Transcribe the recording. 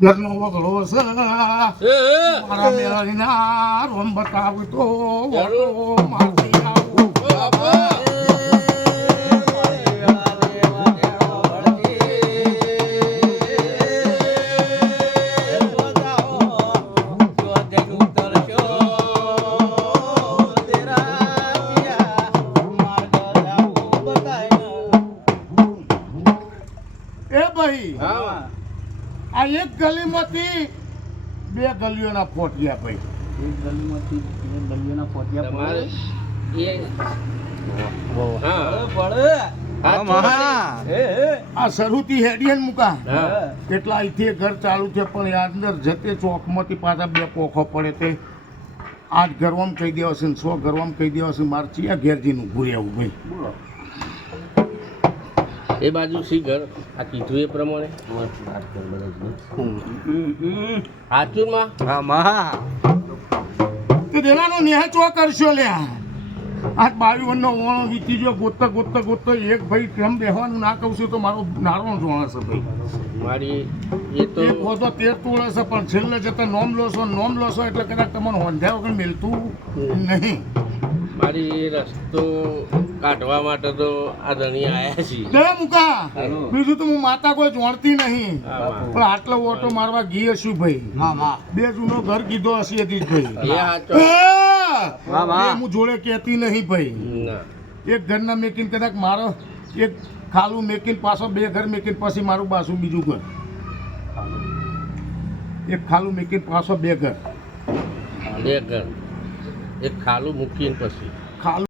ઘરનો વગડો છે. મારા મેળવીના રોમ બતાવું તો જરૂર. ઓટો મારતી આવું. બાપા. એ ભાઈ હા આ એક ગલીમાંથી બે ગલીઓના ફોટિયા ભાઈ. તમારે એ હા. આ શરૂથી હેડિયન મુકા. એટલા અહીંથી ઘર ચાલુ છે પણ એ અંદર જતે ચોકમાંથી પાછા બે પોખો પડે તે. આઠ ઘરવામ કહી દેવાશે ને સો ઘરવામ કહી દેવાશે મારે ચિયા ઘેરજીનું ઘૂરે આવું ભાઈ. એ બાજુ સી ઘર? આ કીધું એ પ્રમાણે? હાચુરમાં તે દેનાનો ન્યાય ચો કરશો લ્યા આ. બાવીવનનો ઓણો વીતી જો ગોતતા ગોતતા ગોતતા એક ભાઈ કેમ બેહવાનું ના કહું છું તો મારો નારો જોણે છે ભાઈ. મારી એ તો એક હોતો તેર તોડે છે પણ છેલ્લે જતા નોમ લો છો નોમ લો છો એટલે કદાચ તમને હોંધ્યા વગર મિલતું નહીં. મારી એ રસ્તો કાઢવા માટે તો આ ધણી આયા છીએ. દે મુકા બીજું તો હું માતા કોઈ જોણતી નહીં. પણ આટલો ઓટો મારવા ગઈ હશું ભાઈ. બે જૂનો ઘર કીધો હશે હતી જ ભાઈ. હા! હું! જોડે કહેતી નહીં ભાઈ. ના. એક ઘરના મેકીને કદાચ મારો એક ખાલું મેકીને પાછો બે ઘર મેકીને પછી મારું બાસું બીજું ઘર. એક ખાલું મેકીને પાછો બે ઘર. બે ઘર. એક ખાલું મૂકીને પછી. ખાલું